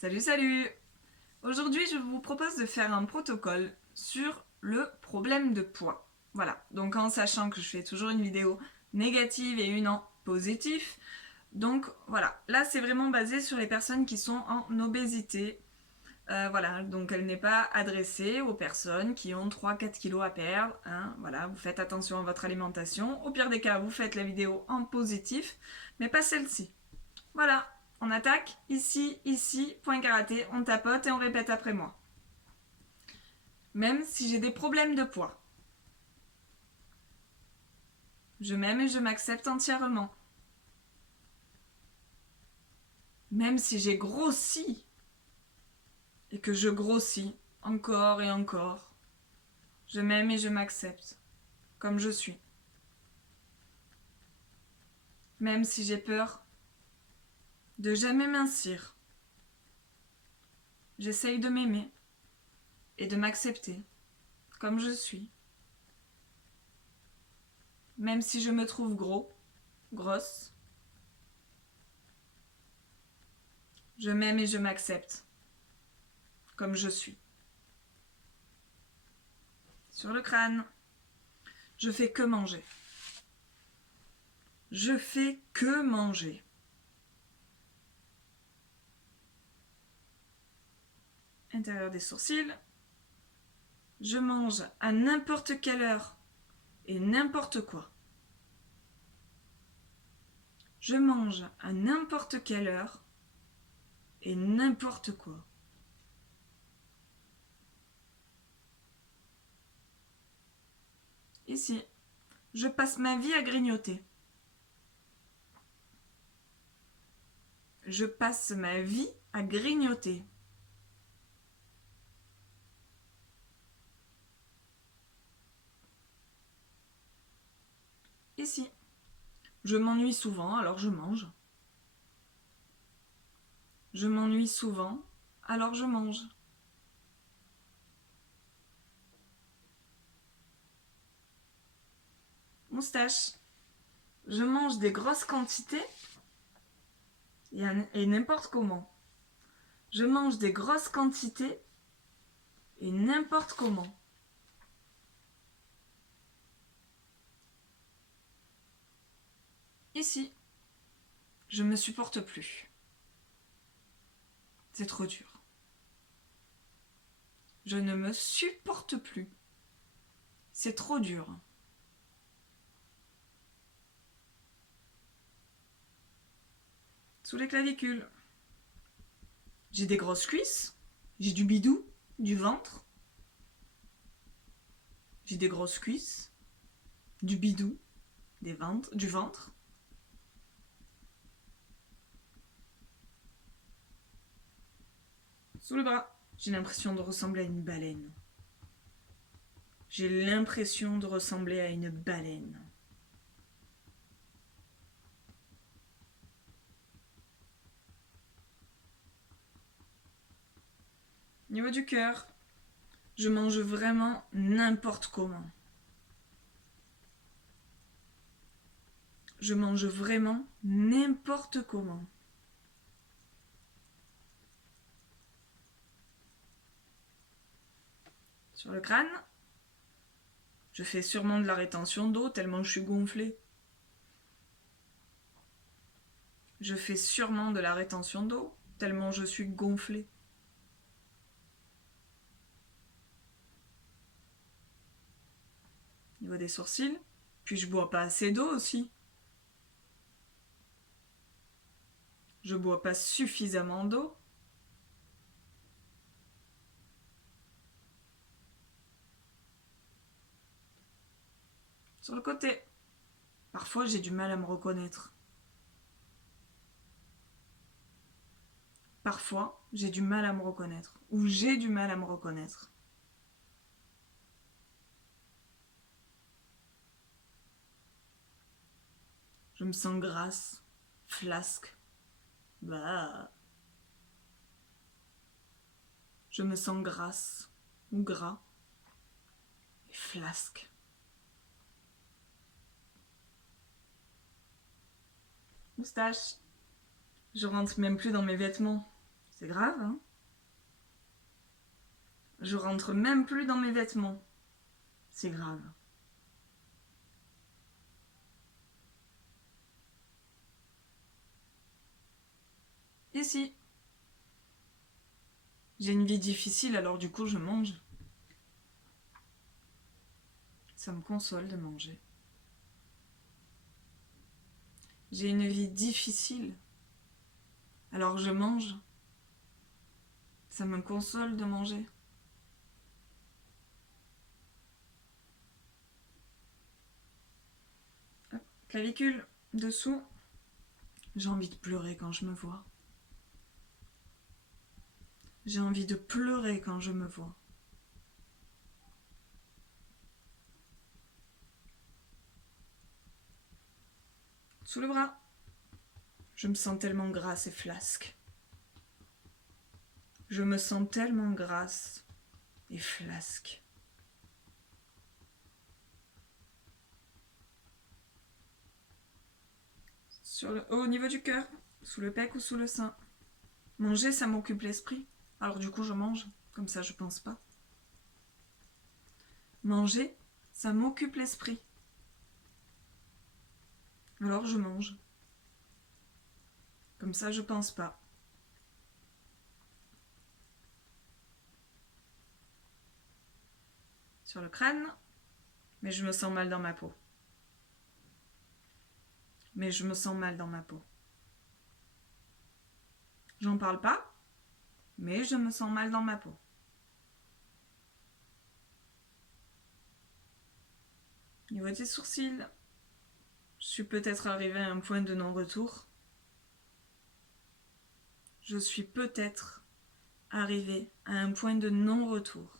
Salut, salut! Aujourd'hui, je vous propose de faire un protocole sur le problème de poids. Voilà, donc en sachant que je fais toujours une vidéo négative et une en positif. Donc voilà, là c'est vraiment basé sur les personnes qui sont en obésité. Voilà, donc elle n'est pas adressée aux personnes qui ont 3-4 kilos à perdre. Hein. Voilà, vous faites attention à votre alimentation. Au pire des cas, vous faites la vidéo en positif, mais pas celle-ci. Voilà, on attaque, ici, point karaté, on tapote et on répète après moi. Même si j'ai des problèmes de poids. Je m'aime et je m'accepte entièrement. Même si j'ai grossi et que je grossis encore et encore, je m'aime et je m'accepte comme je suis. Même si j'ai peur de jamais mincir, j'essaye de m'aimer et de m'accepter comme je suis. Même si je me trouve gros, grosse, je m'aime et je m'accepte comme je suis. Sur le crâne, je fais que manger. Je fais que manger. Intérieur des sourcils, je mange à n'importe quelle heure et n'importe quoi. Je mange à n'importe quelle heure et n'importe quoi. Ici, je passe ma vie à grignoter. Je passe ma vie à grignoter. Ici, je m'ennuie souvent, alors je mange. Je m'ennuie souvent, alors je mange. Moustache. Je mange des grosses quantités et n'importe comment. Je mange des grosses quantités et n'importe comment. Ici, je me supporte plus. C'est trop dur. Je ne me supporte plus. C'est trop dur. Sous les clavicules. J'ai des grosses cuisses. J'ai du bidou, du ventre. J'ai des grosses cuisses, du bidou, du ventre. Sous le bras, j'ai l'impression de ressembler à une baleine. J'ai l'impression de ressembler à une baleine. Au niveau du cœur, je mange vraiment n'importe comment. Je mange vraiment n'importe comment. Sur le crâne, je fais sûrement de la rétention d'eau tellement je suis gonflée. Je fais sûrement de la rétention d'eau tellement je suis gonflée. Au niveau des sourcils, puis je bois pas assez d'eau aussi. Je bois pas suffisamment d'eau. Sur le côté, parfois j'ai du mal à me reconnaître. Parfois, j'ai du mal à me reconnaître. Ou j'ai du mal à me reconnaître. Je me sens grasse, flasque. Bah. Je me sens grasse ou gras et flasque. Moustache. Je rentre même plus dans mes vêtements. C'est grave, hein? Je rentre même plus dans mes vêtements. C'est grave. Ici. J'ai une vie difficile, alors du coup je mange. Ça me console de manger. J'ai une vie difficile, alors je mange. Ça me console de manger. Hop, clavicule, dessous. J'ai envie de pleurer quand je me vois. J'ai envie de pleurer quand je me vois. Sous le bras. Je me sens tellement grasse et flasque. Je me sens tellement grasse et flasque. Au niveau du cœur, sous le pec ou sous le sein. Manger, ça m'occupe l'esprit. Alors du coup, je mange. Comme ça, je pense pas. Manger, ça m'occupe l'esprit. Alors je mange. Comme ça, je pense pas. Sur le crâne, mais je me sens mal dans ma peau. Mais je me sens mal dans ma peau. J'en parle pas, mais je me sens mal dans ma peau. Au niveau des sourcils, je suis peut-être arrivée à un point de non-retour. Je suis peut-être arrivée à un point de non-retour.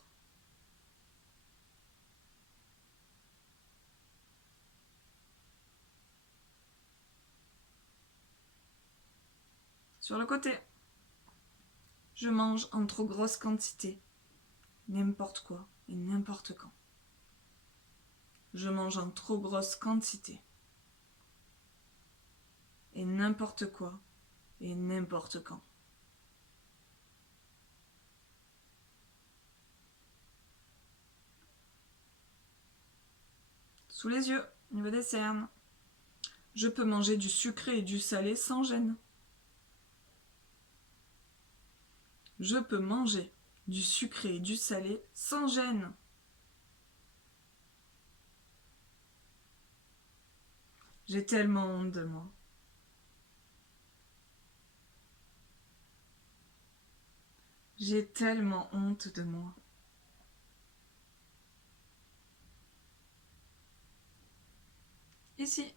Sur le côté, je mange en trop grosse quantité, n'importe quoi et n'importe quand. Je mange en trop grosse quantité et n'importe quoi et n'importe quand. Sous les yeux, au niveau des cernes, je peux manger du sucré et du salé sans gêne. Je peux manger du sucré et du salé sans gêne. J'ai tellement honte de moi. J'ai tellement honte de moi. Ici.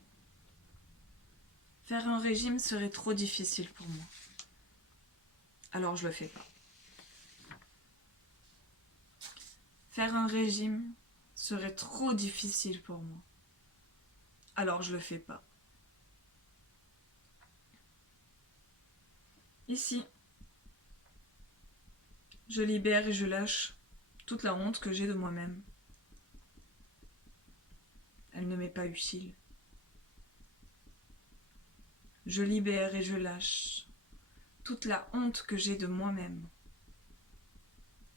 Faire un régime serait trop difficile pour moi. Alors je le fais pas. Faire un régime serait trop difficile pour moi. Alors je le fais pas. Ici. Je libère et je lâche toute la honte que j'ai de moi-même. Elle ne m'est pas utile. Je libère et je lâche toute la honte que j'ai de moi-même.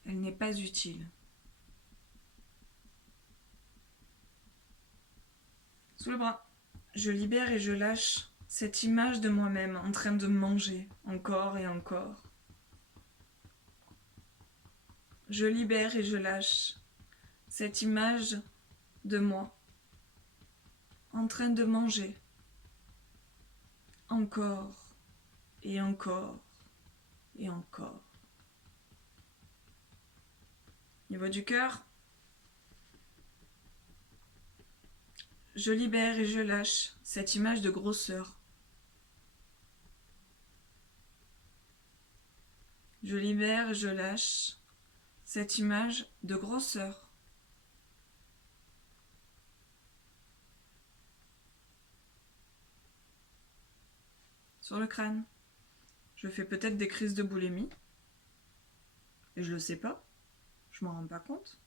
Elle n'est pas utile. Sous le bras, je libère et je lâche cette image de moi-même en train de manger encore et encore. Je libère et je lâche cette image de moi en train de manger encore et encore et encore. Niveau du cœur, je libère et je lâche cette image de grosseur. Je libère et je lâche cette image de grosseur. Sur le crâne, je fais peut-être des crises de boulimie. Et je le sais pas. Je m'en rends pas compte.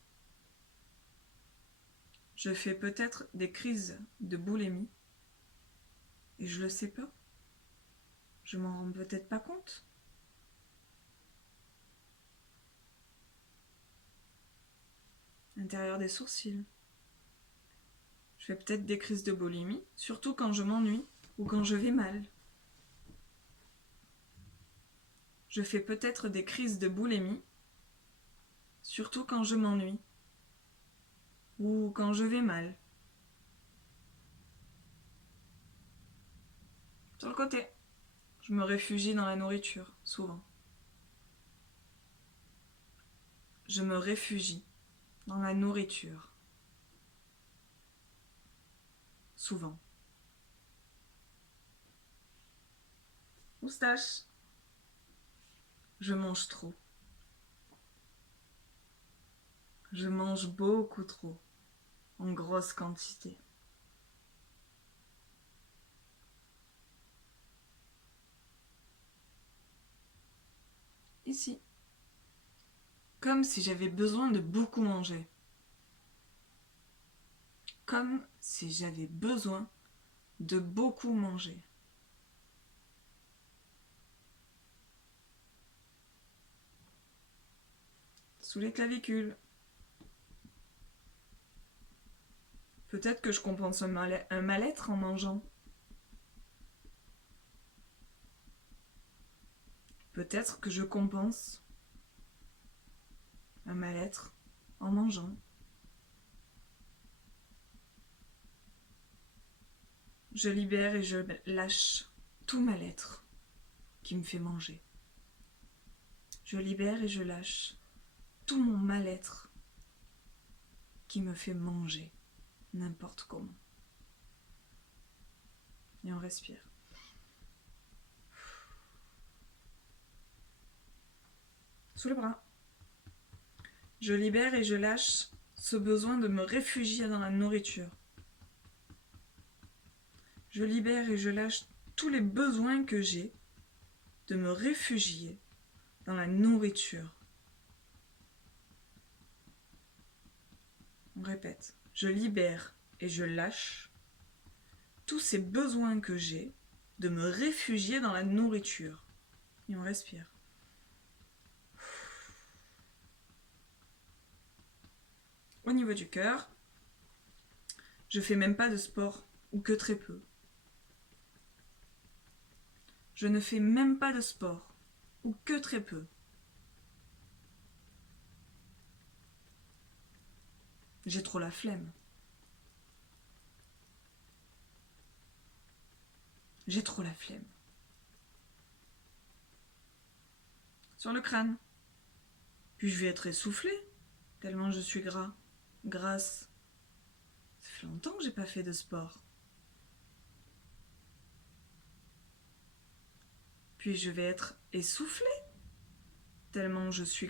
Je fais peut-être des crises de boulimie. Et je le sais pas. Je m'en rends peut-être pas compte. l'intérieur des sourcils. Je fais peut-être des crises de boulimie, surtout quand je m'ennuie ou quand je vais mal. Je fais peut-être des crises de boulimie, surtout quand je m'ennuie ou quand je vais mal. Sur le côté, je me réfugie dans la nourriture, souvent. Je me réfugie dans la nourriture, souvent. Moustache. Je mange trop. Je mange beaucoup trop, en grosse quantité. Ici. Comme si j'avais besoin de beaucoup manger. Comme si j'avais besoin de beaucoup manger. Sous les clavicules. Peut-être que je compense un mal-être en mangeant. Peut-être que je compense un mal-être en mangeant. Je libère et je lâche tout mal-être qui me fait manger. Je libère et je lâche tout mon mal-être qui me fait manger n'importe comment. Et on respire. Sous le bras. Je libère et je lâche ce besoin de me réfugier dans la nourriture. Je libère et je lâche tous les besoins que j'ai de me réfugier dans la nourriture. On répète. Je libère et je lâche tous ces besoins que j'ai de me réfugier dans la nourriture. Et on respire. Au niveau du cœur, je fais même pas de sport, ou que très peu. Je ne fais même pas de sport, ou que très peu. J'ai trop la flemme. J'ai trop la flemme. Sur le crâne. Puis je vais être essoufflée, tellement je suis grasse. Ça fait longtemps que j'ai pas fait de sport. Puis je vais être essoufflée, tellement je suis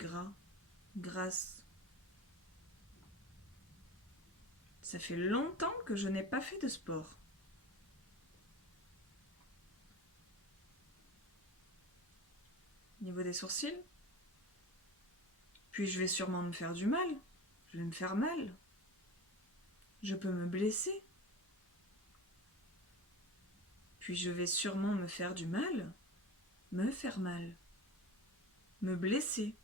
grasse. Ça fait longtemps que je n'ai pas fait de sport. Au niveau des sourcils. Puis je vais sûrement me faire du mal. Je vais me faire mal. Je peux me blesser. Puis je vais sûrement me faire du mal. Me faire mal. Me blesser.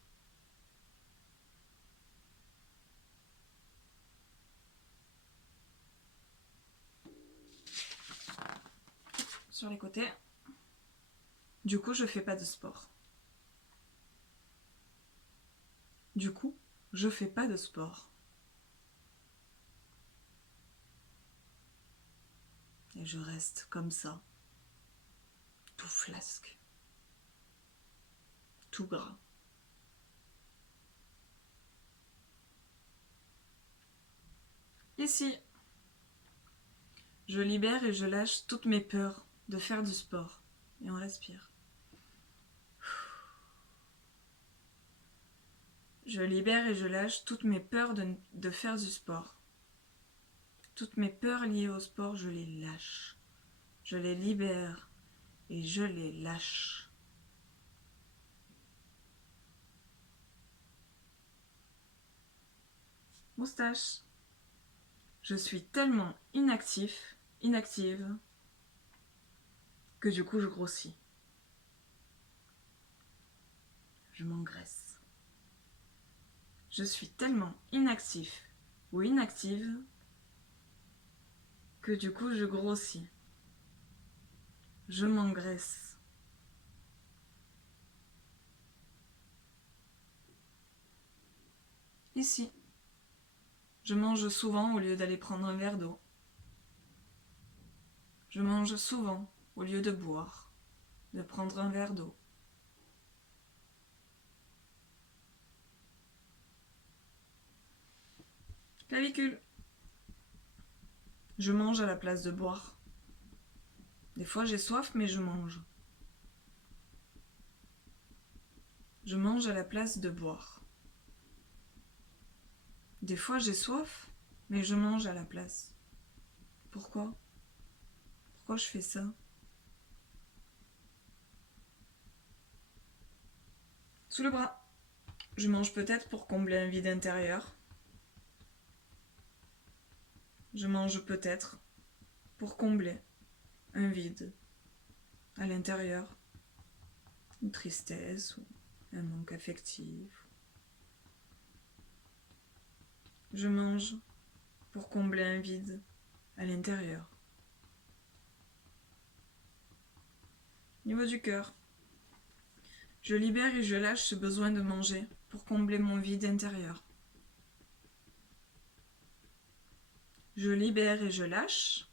Sur les côtés. Du coup, je fais pas de sport. Du coup, je fais pas de sport. Et je reste comme ça, tout flasque, tout gras. Ici, je libère et je lâche toutes mes peurs de faire du sport. Et on respire. Je libère et je lâche toutes mes peurs de faire du sport. Toutes mes peurs liées au sport, je les lâche. Je les libère et je les lâche. Moustache. Je suis tellement inactive, que du coup je grossis. Je m'engraisse. Je suis tellement inactif ou inactive que du coup je grossis. Je m'engraisse. Ici, je mange souvent au lieu d'aller prendre un verre d'eau. Je mange souvent au lieu de boire, de prendre un verre d'eau. Clavicule. Je mange à la place de boire. Des fois j'ai soif, mais je mange. Je mange à la place de boire. Des fois j'ai soif, mais je mange à la place. Pourquoi? Pourquoi je fais ça? Sous le bras. Je mange peut-être pour combler un vide intérieur. Je mange peut-être pour combler un vide à l'intérieur, une tristesse ou un manque affectif. Je mange pour combler un vide à l'intérieur. Niveau du cœur, je libère et je lâche ce besoin de manger pour combler mon vide intérieur. Je libère et je lâche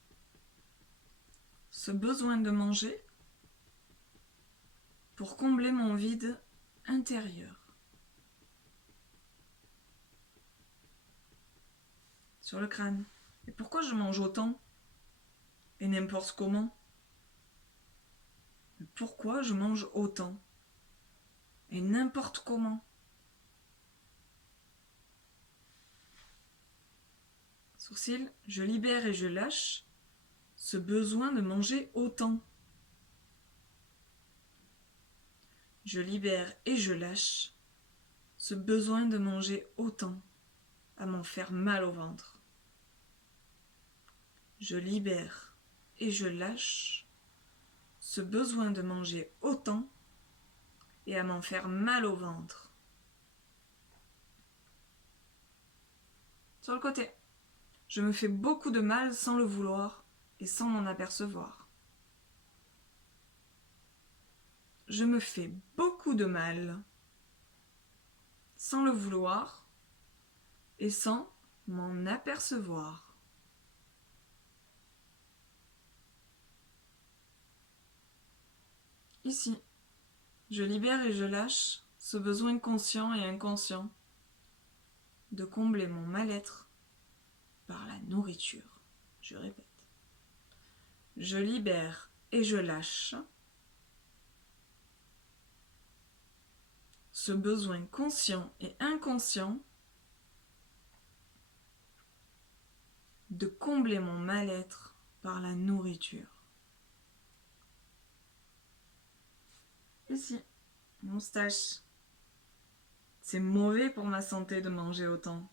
ce besoin de manger pour combler mon vide intérieur. Sur le crâne. Et pourquoi je mange autant et n'importe comment? Pourquoi je mange autant et n'importe comment? Sourcils, je libère et je lâche ce besoin de manger autant. Je libère et je lâche ce besoin de manger autant à m'en faire mal au ventre. Je libère et je lâche ce besoin de manger autant et à m'en faire mal au ventre. Sur le côté, je me fais beaucoup de mal sans le vouloir et sans m'en apercevoir. Je me fais beaucoup de mal sans le vouloir et sans m'en apercevoir. Ici, je libère et je lâche ce besoin conscient et inconscient de combler mon mal-être par la nourriture. Je répète. Je libère et je lâche ce besoin conscient et inconscient de combler mon mal-être par la nourriture. Ici, moustache. C'est mauvais pour ma santé de manger autant.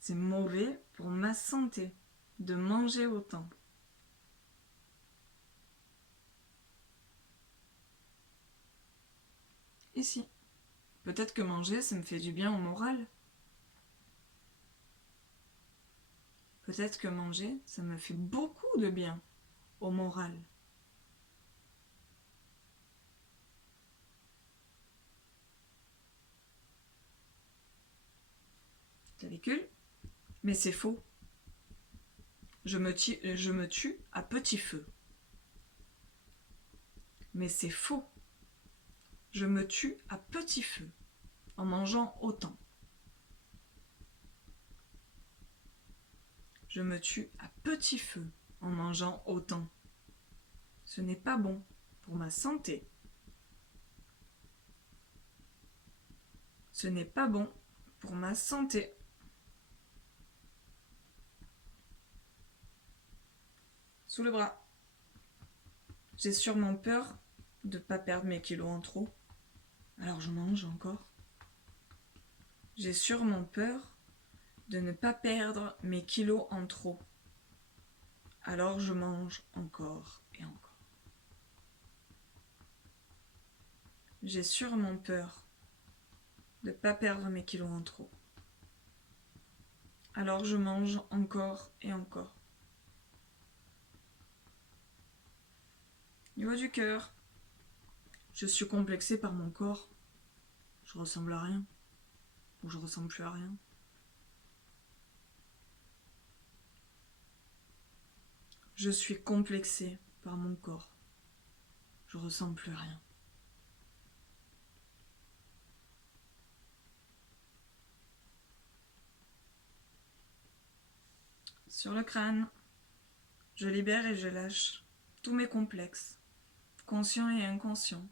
C'est mauvais pour ma santé de manger autant. Ici. Peut-être que manger, ça me fait du bien au moral. Peut-être que manger, ça me fait beaucoup de bien au moral. Clavicule. Mais c'est faux. Je me tue à petit feu. Mais c'est faux. Je me tue à petit feu en mangeant autant. Je me tue à petit feu en mangeant autant. Ce n'est pas bon pour ma santé. Ce n'est pas bon pour ma santé. Sous le bras. J'ai sûrement peur de ne pas perdre mes kilos en trop. Alors je mange encore. J'ai sûrement peur de ne pas perdre mes kilos en trop. Alors je mange encore et encore. J'ai sûrement peur de ne pas perdre mes kilos en trop. Alors je mange encore et encore. Au niveau du cœur, je suis complexée par mon corps. Je ressemble à rien. Ou je ressemble plus à rien. Je suis complexée par mon corps. Je ressemble plus à rien. Sur le crâne, je libère et je lâche tous mes complexes, conscients et inconscients,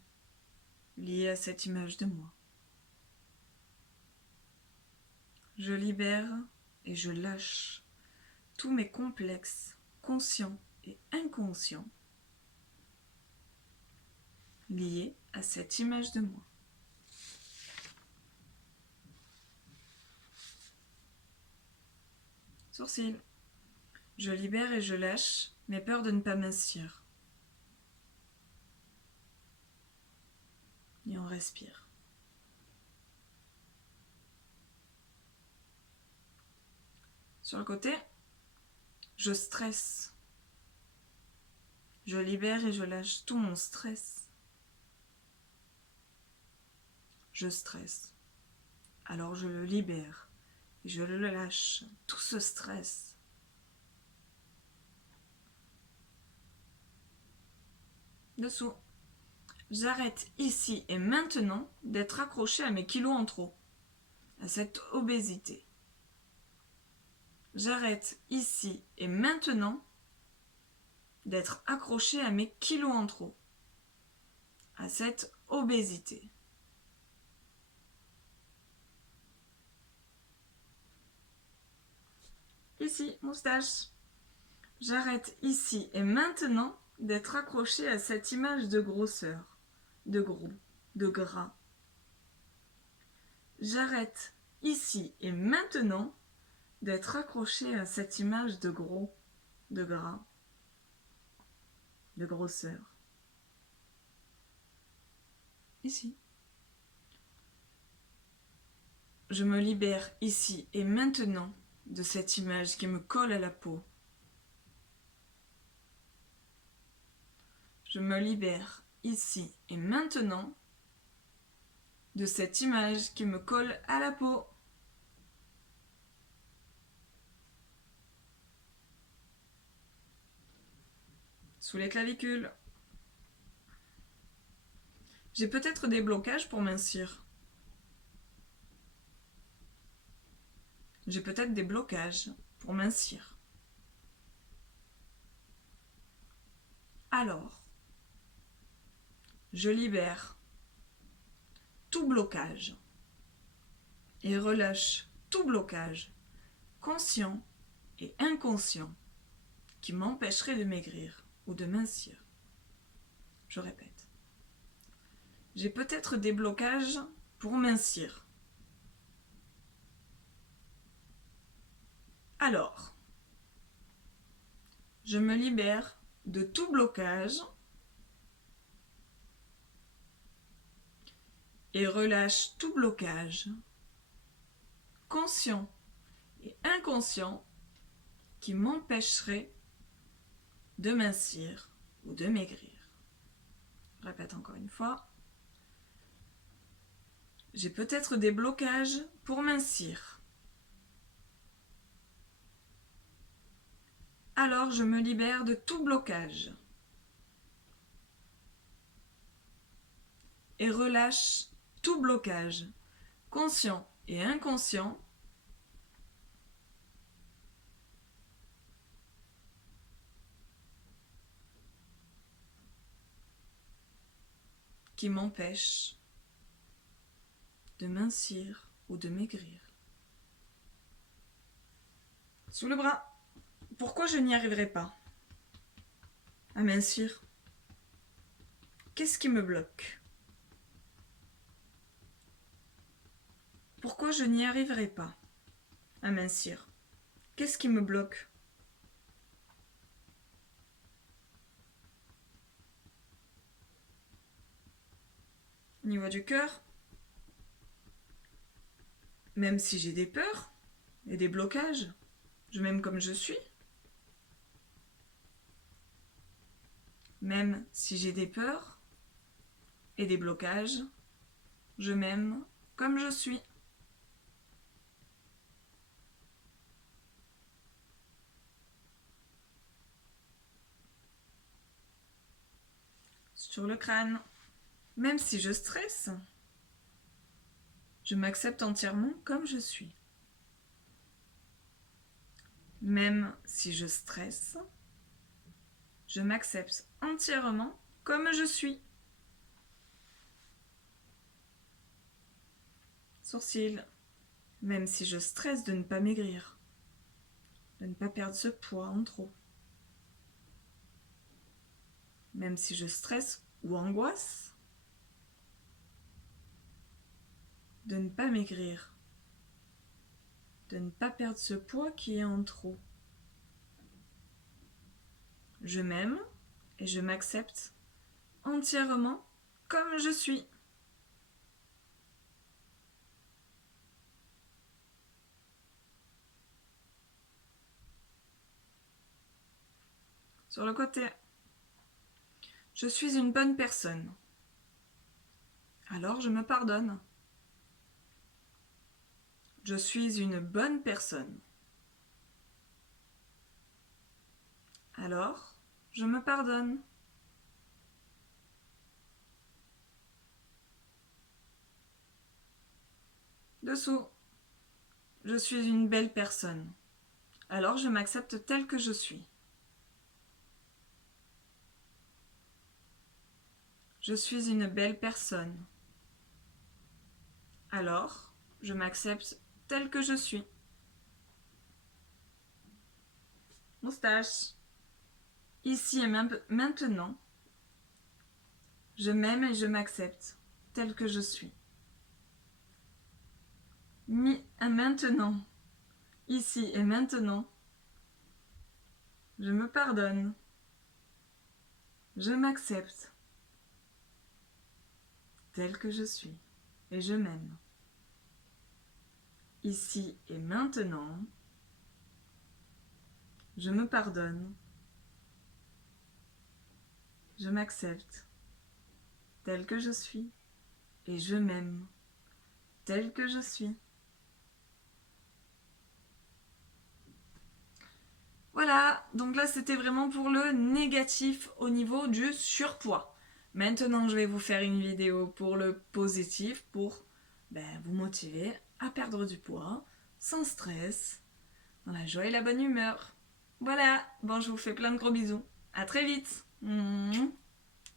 liés à cette image de moi. Je libère et je lâche tous mes complexes, conscients et inconscients, liés à cette image de moi. Sourcils. Je libère et je lâche mes peurs de ne pas mincir. Et on respire. Sur le côté, je stresse. Je libère et je lâche tout mon stress. Je stresse. Alors je le libère et je le lâche, tout ce stress. Dessous. J'arrête ici et maintenant d'être accrochée à mes kilos en trop, à cette obésité. J'arrête ici et maintenant d'être accrochée à mes kilos en trop, à cette obésité. Ici, moustache. J'arrête ici et maintenant d'être accrochée à cette image de grosseur, de gros, de gras. J'arrête ici et maintenant d'être accrochée à cette image de gros, de gras, de grosseur. Ici. Je me libère ici et maintenant de cette image qui me colle à la peau. Je me libère ici et maintenant de cette image qui me colle à la peau. Sous les clavicules. J'ai peut-être des blocages pour mincir. J'ai peut-être des blocages pour mincir. Alors, je libère tout blocage et relâche tout blocage, conscient et inconscient, qui m'empêcherait de maigrir ou de mincir. Je répète. J'ai peut-être des blocages pour mincir. Alors, je me libère de tout blocage et relâche tout blocage, conscient et inconscient, qui m'empêcherait de mincir ou de maigrir. Je répète encore une fois. J'ai peut-être des blocages pour mincir. Alors je me libère de tout blocage et relâche tout blocage, conscient et inconscient, qui m'empêche de mincir ou de maigrir. Sous le bras. Pourquoi je n'y arriverai pas à mincir? Qu'est-ce qui me bloque? Pourquoi je n'y arriverai pas à mincir? Qu'est-ce qui me bloque? Au niveau du cœur, Même si j'ai des peurs et des blocages, je m'aime comme je suis. Même si j'ai des peurs et des blocages, je m'aime comme je suis. Sur le crâne. Même si je stresse, je m'accepte entièrement comme je suis. Même si je stresse, je m'accepte entièrement comme je suis. Sourcils. Même si je stresse de ne pas maigrir, de ne pas perdre ce poids en trop. Même si je stresse ou angoisse, de ne pas maigrir, de ne pas perdre ce poids qui est en trop. Je m'aime et je m'accepte entièrement comme je suis. Sur le côté. Je suis une bonne personne. Alors je me pardonne. Je suis une bonne personne. Alors je me pardonne. Dessous. Je suis une belle personne. Alors je m'accepte telle que je suis. Je suis une belle personne. Alors je m'accepte telle que je suis. Moustache. Ici et maintenant, je m'aime et je m'accepte telle que je suis. Maintenant, ici et maintenant, je me pardonne. Je m'accepte telle que je suis et je m'aime. Ici et maintenant, je me pardonne. Je m'accepte telle que je suis et je m'aime telle que je suis. Voilà, donc là c'était vraiment pour le négatif au niveau du surpoids. Maintenant je vais vous faire une vidéo pour le positif, pour vous motiver à perdre du poids, sans stress, dans la joie et la bonne humeur. Voilà, bon je vous fais plein de gros bisous. À très vite.